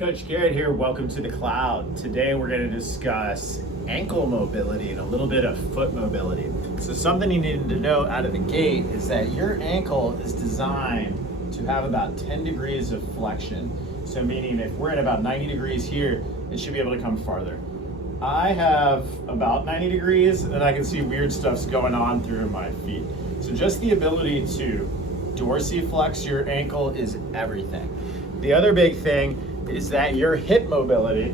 Coach Garrett here, welcome to the cloud. Today we're going to discuss ankle mobility and a little bit of foot mobility. So something you need to know out of the gate is that your ankle is designed to have about 10 degrees of flexion. So meaning if we're at about 90 degrees here, it should be able to come farther. I have about 90 degrees and I can see weird stuff's going on through my feet. So just the ability to dorsiflex your ankle is everything. The other big thing is that your hip mobility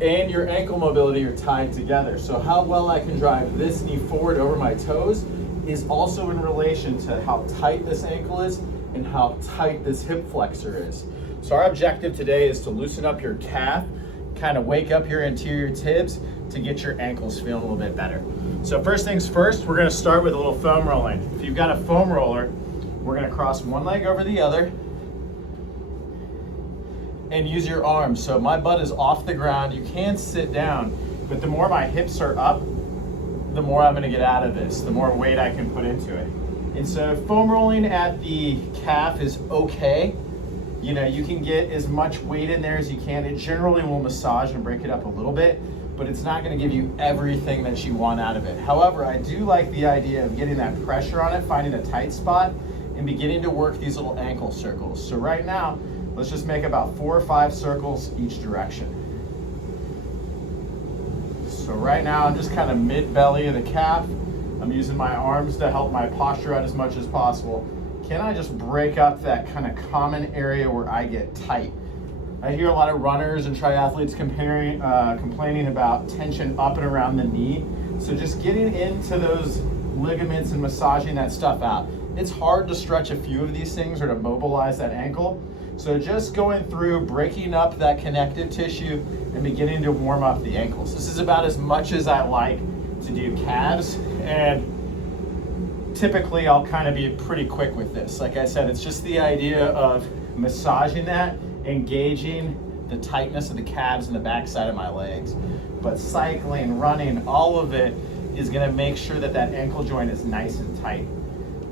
and your ankle mobility are tied together. So how well I can drive this knee forward over my toes is also in relation to how tight this ankle is and how tight this hip flexor is. So our objective today is to loosen up your calf, kind of wake up your anterior tibs to get your ankles feeling a little bit better. So first things first, we're gonna start with a little foam rolling. If you've got a foam roller, we're gonna cross one leg over the other and use your arms. So my butt is off the ground. You can sit down, but the more my hips are up, the more I'm gonna get out of this, the more weight I can put into it. And so foam rolling at the calf is okay. You know, you can get as much weight in there as you can. It generally will massage and break it up a little bit, but it's not gonna give you everything that you want out of it. However, I do like the idea of getting that pressure on it, finding a tight spot, and beginning to work these little ankle circles. So right now, let's just make about 4 or 5 circles each direction. So right now, I'm just kind of mid-belly of the calf. I'm using my arms to help my posture out as much as possible. Can I just break up that kind of common area where I get tight? I hear a lot of runners and triathletes complaining about tension up and around the knee. So just getting into those ligaments and massaging that stuff out. It's hard to stretch a few of these things or to mobilize that ankle. So just going through, breaking up that connective tissue and beginning to warm up the ankles. This is about as much as I like to do calves, and typically I'll kind of be pretty quick with this. Like I said, it's just the idea of massaging that, engaging the tightness of the calves and the backside of my legs. But cycling, running, all of it is gonna make sure that that ankle joint is nice and tight.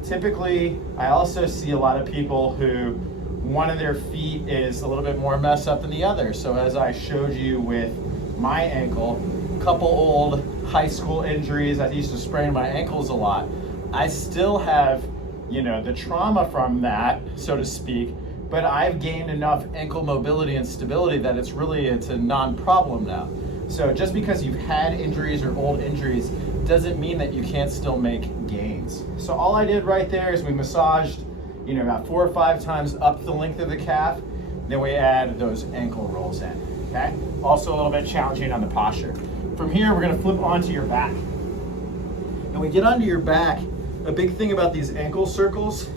Typically, I also see a lot of people who one of their feet is a little bit more messed up than the other. So as I showed you with my ankle, a couple old high school injuries, I used to sprain my ankles a lot. I still have, you know, the trauma from that, so to speak, but I've gained enough ankle mobility and stability that it's a non-problem now. So just because you've had injuries or old injuries doesn't mean that you can't still make gains. So all I did right there is we massaged, you know, about 4 or 5 times up the length of the calf. Then we add those ankle rolls in, okay? Also a little bit challenging on the posture. From here, we're gonna flip onto your back. And we get onto your back, a big thing about these ankle circles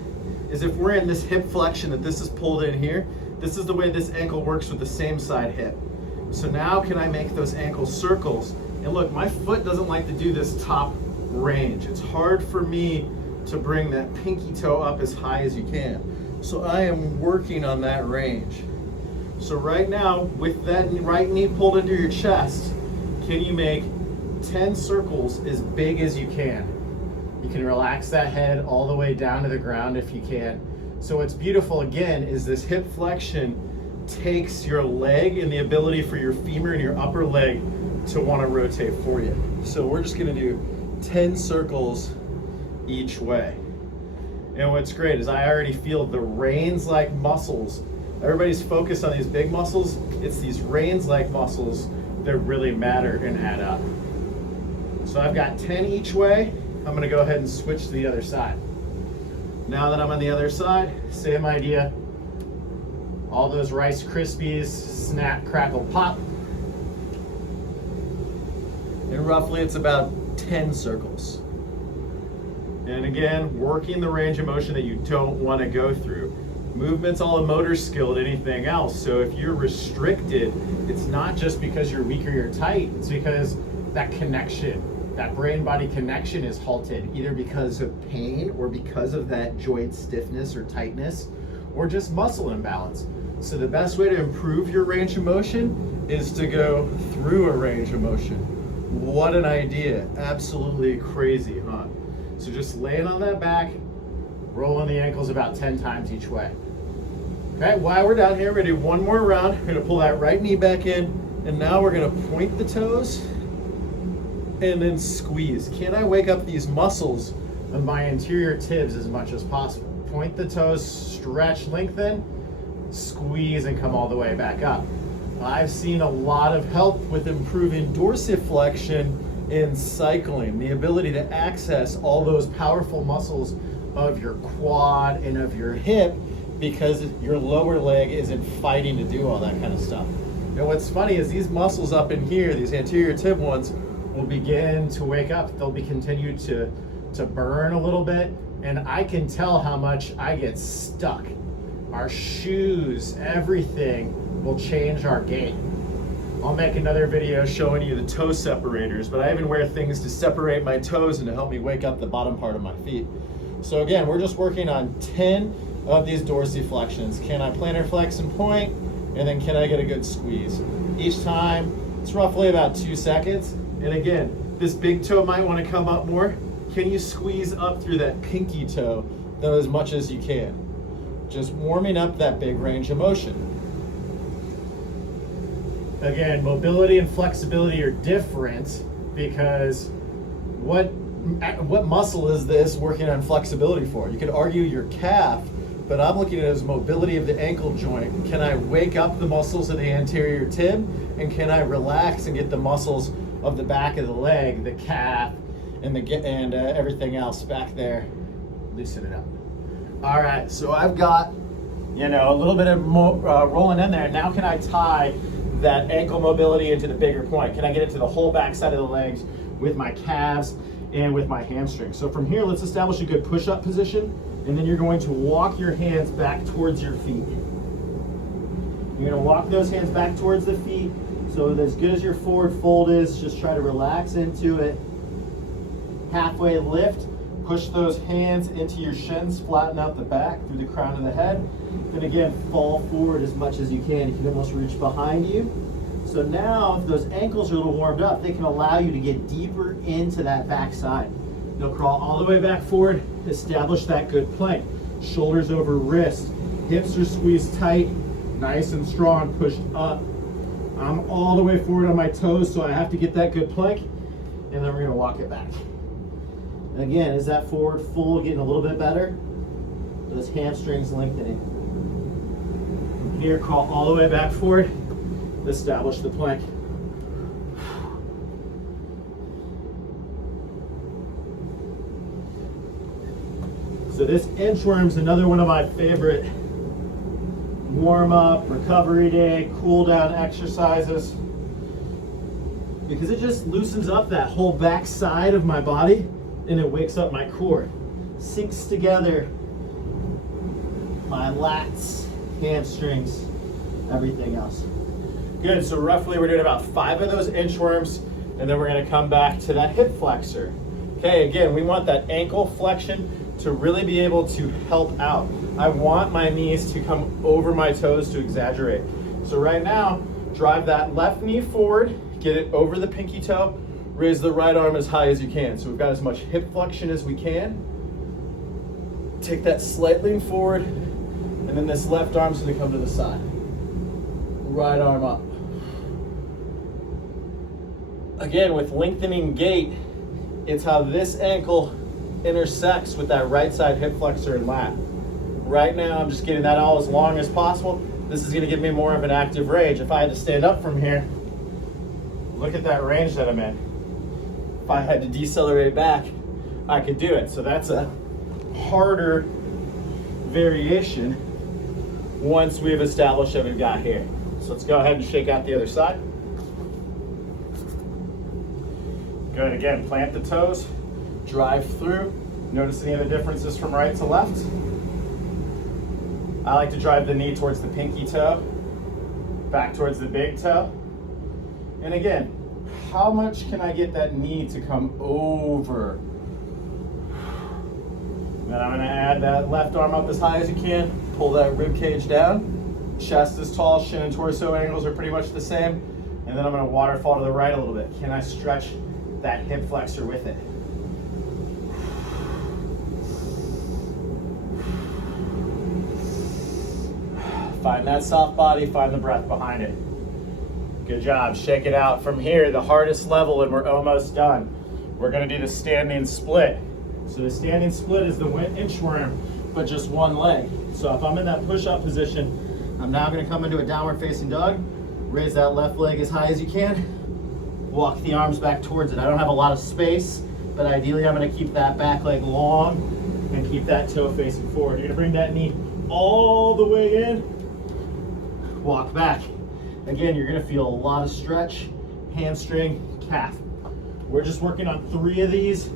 is if we're in this hip flexion that this is pulled in here, this is the way this ankle works with the same side hip. So now can I make those ankle circles? And look, my foot doesn't like to do this top range. It's hard for me to bring that pinky toe up as high as you can. So I am working on that range. So right now, with that right knee pulled into your chest, can you make 10 circles as big as you can? You can relax that head all the way down to the ground if you can. So what's beautiful again is this hip flexion takes your leg and the ability for your femur and your upper leg to want to rotate for you. So we're just gonna do 10 circles each way. And what's great is I already feel the reins-like muscles. Everybody's focused on these big muscles. It's these reins-like muscles that really matter and add up. So I've got 10 each way. I'm gonna go ahead and switch to the other side. Now that I'm on the other side, same idea. All those Rice Krispies, snap, crackle, pop. And roughly it's about 10 circles. And again, working the range of motion that you don't want to go through. Movement's all a motor skill and anything else. So if you're restricted, it's not just because you're weak or you're tight, it's because that connection, that brain-body connection is halted, either because of pain or because of that joint stiffness or tightness, or just muscle imbalance. So the best way to improve your range of motion is to go through a range of motion. What an idea. Absolutely crazy, huh? So just laying on that back, rolling the ankles about 10 times each way. Okay, while we're down here, we're gonna do one more round. We're gonna pull that right knee back in, and now we're gonna point the toes and then squeeze. Can I wake up these muscles of my anterior tibs as much as possible? Point the toes, stretch, lengthen, squeeze, and come all the way back up. I've seen a lot of help with improving dorsiflexion in cycling, the ability to access all those powerful muscles of your quad and of your hip, because your lower leg isn't fighting to do all that kind of stuff. And what's funny is these muscles up in here, these anterior tib ones, will begin to wake up. They'll be continued to burn a little bit, and I can tell how much I get stuck. Our shoes, everything will change our gait. I'll make another video showing you the toe separators, but I even wear things to separate my toes and to help me wake up the bottom part of my feet. So again, we're just working on 10 of these dorsiflexions. Can I plantar flex and point? And then can I get a good squeeze? Each time, it's roughly about 2 seconds. And again, this big toe might want to come up more. Can you squeeze up through that pinky toe, though, as much as you can? Just warming up that big range of motion. Again, mobility and flexibility are different, because what muscle is this working on flexibility for? You could argue your calf, but I'm looking at it as mobility of the ankle joint. Can I wake up the muscles of the anterior tib, and can I relax and get the muscles of the back of the leg, the calf, and everything else back there, loosen it up. All right, so I've got, a little bit of rolling in there. Now can I tie that ankle mobility into the bigger point? Can I get it to the whole back side of the legs with my calves and with my hamstrings? So from here, let's establish a good push-up position, and then you're going to walk your hands back towards your feet. You're gonna walk those hands back towards the feet. So as good as your forward fold is, just try to relax into it. Halfway lift, push those hands into your shins, flatten out the back through the crown of the head. Then again, fall forward as much as you can. You can almost reach behind you. So now, if those ankles are a little warmed up, they can allow you to get deeper into that back side. You'll crawl all the way back forward, establish that good plank. Shoulders over wrist, hips are squeezed tight, nice and strong, pushed up. I'm all the way forward on my toes, so I have to get that good plank, and then we're gonna walk it back. Again, is that forward fold getting a little bit better? Those hamstrings lengthening. From here, crawl all the way back forward, establish the plank. So this inchworm's another one of my favorite warm-up, recovery day, cool-down exercises, because it just loosens up that whole back side of my body, and it wakes up my core. Sinks together my lats, hamstrings, everything else. Good, so roughly we're doing about 5 of those inchworms, and then we're gonna come back to that hip flexor. Okay, again, we want that ankle flexion to really be able to help out. I want my knees to come over my toes to exaggerate. So right now, drive that left knee forward, get it over the pinky toe, raise the right arm as high as you can. So we've got as much hip flexion as we can. Take that slight lean forward, and then this left arm's gonna come to the side. Right arm up. Again, with lengthening gait, it's how this ankle intersects with that right side hip flexor and lat. Right now, I'm just getting that all as long as possible. This is gonna give me more of an active range. If I had to stand up from here, look at that range that I'm in. If I had to decelerate back, I could do it. So that's a harder variation once we've established what we've got here. So let's go ahead and shake out the other side. Good, again, plant the toes, drive through. Notice any other differences from right to left? I like to drive the knee towards the pinky toe, back towards the big toe. And again, how much can I get that knee to come over? Then I'm gonna add that left arm up as high as you can, pull that rib cage down. Chest is tall, shin and torso angles are pretty much the same. And then I'm gonna waterfall to the right a little bit. Can I stretch that hip flexor with it? Find that soft body, find the breath behind it. Good job, shake it out. From here, the hardest level, and we're almost done. We're gonna do the standing split. So the standing split is the inchworm, but just one leg. So if I'm in that push-up position, I'm now gonna come into a downward facing dog, raise that left leg as high as you can, walk the arms back towards it. I don't have a lot of space, but ideally I'm gonna keep that back leg long and keep that toe facing forward. You're gonna bring that knee all the way in, walk back. Again, you're gonna feel a lot of stretch, hamstring, calf. We're just working on 3 of these.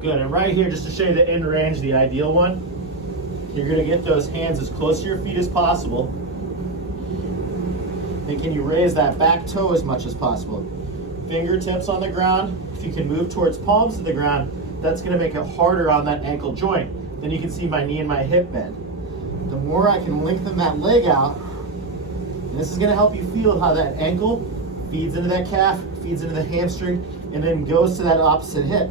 Good, and right here, just to show you the end range, the ideal one, you're gonna get those hands as close to your feet as possible. And can you raise that back toe as much as possible? Fingertips on the ground. If you can move towards palms to the ground, that's gonna make it harder on that ankle joint. Then you can see my knee and my hip bend. The more I can lengthen that leg out, and this is gonna help you feel how that ankle feeds into that calf, feeds into the hamstring, and then goes to that opposite hip.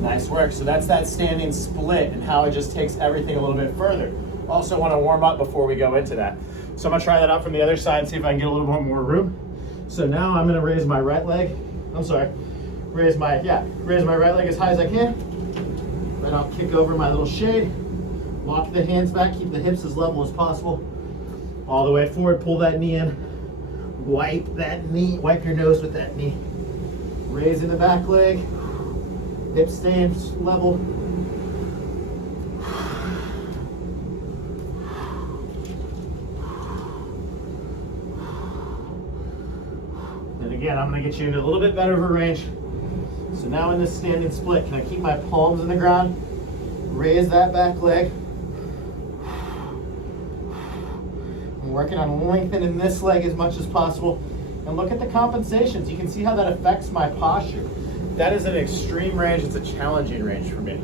Nice work. So that's that standing split and how it just takes everything a little bit further. Also want to warm up before we go into that. So I'm going to try that out from the other side and see if I can get a little bit more room. So now I'm going to raise my right leg. Raise my right leg as high as I can. Then I'll kick over my little shade. Walk the hands back, keep the hips as level as possible. All the way forward, pull that knee in. Wipe that knee, wipe your nose with that knee. Raising the back leg. Hips staying level. And again, I'm going to get you into a little bit better of a range. So now in this standing split, can I keep my palms in the ground? Raise that back leg. I'm working on lengthening this leg as much as possible. And look at the compensations. You can see how that affects my posture. That is an extreme range. It's a challenging range for me.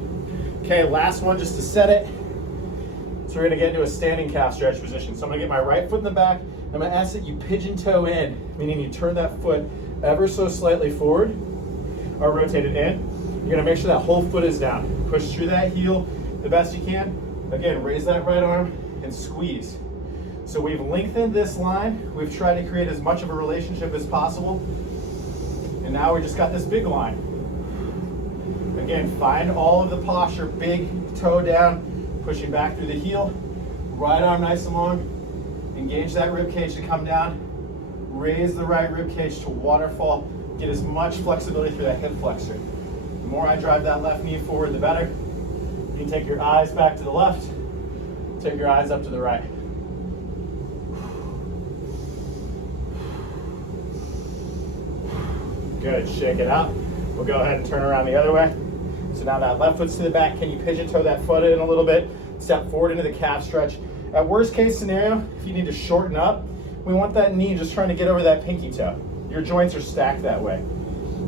Okay, last one just to set it. So we're gonna get into a standing calf stretch position. So I'm gonna get my right foot in the back. I'm gonna ask that you pigeon toe in, meaning you turn that foot ever so slightly forward or rotate it in. You're gonna make sure that whole foot is down. Push through that heel the best you can. Again, raise that right arm and squeeze. So we've lengthened this line. We've tried to create as much of a relationship as possible. And now we just got this big line. Again, find all of the posture, big toe down, pushing back through the heel, right arm nice and long, engage that rib cage to come down, raise the right rib cage to waterfall, get as much flexibility through that hip flexor. The more I drive that left knee forward, the better. You can take your eyes back to the left, take your eyes up to the right. Good, shake it out. We'll go ahead and turn around the other way. So now that left foot's to the back. Can you pigeon toe that foot in a little bit? Step forward into the calf stretch. At worst case scenario, if you need to shorten up, we want that knee just trying to get over that pinky toe. Your joints are stacked that way.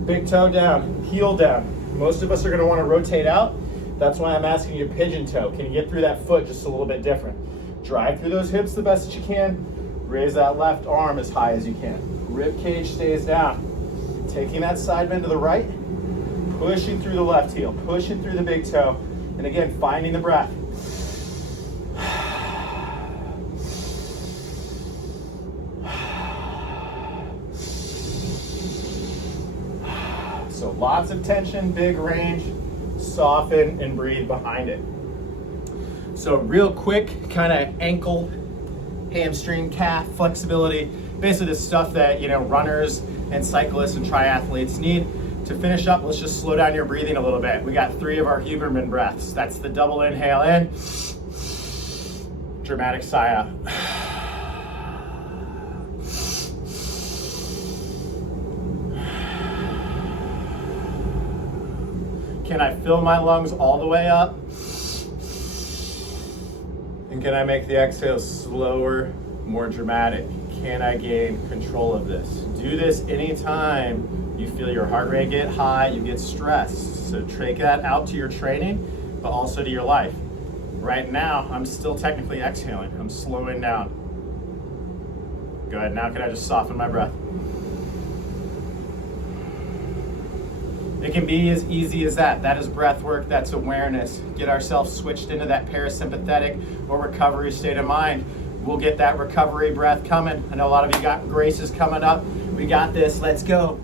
Big toe down, heel down. Most of us are gonna wanna rotate out. That's why I'm asking you to pigeon toe. Can you get through that foot just a little bit different? Drive through those hips the best that you can. Raise that left arm as high as you can. Rib cage stays down. Taking that side bend to the right, pushing through the left heel, pushing through the big toe, and again, finding the breath. So lots of tension, big range, soften and breathe behind it. So real quick, kind of ankle, hamstring, calf flexibility, basically the stuff that runners and cyclists and triathletes need. To finish up, let's just slow down your breathing a little bit. We got 3 of our Huberman breaths. That's the double inhale in, dramatic sigh out. Can I fill my lungs all the way up? And can I make the exhale slower, more dramatic? Can I gain control of this? Do this anytime you feel your heart rate get high, you get stressed. So take that out to your training, but also to your life. Right now, I'm still technically exhaling. I'm slowing down. Good, now can I just soften my breath? It can be as easy as that. That is breath work, that's awareness. Get ourselves switched into that parasympathetic or recovery state of mind. We'll get that recovery breath coming. I know a lot of you got graces coming up. We got this, let's go.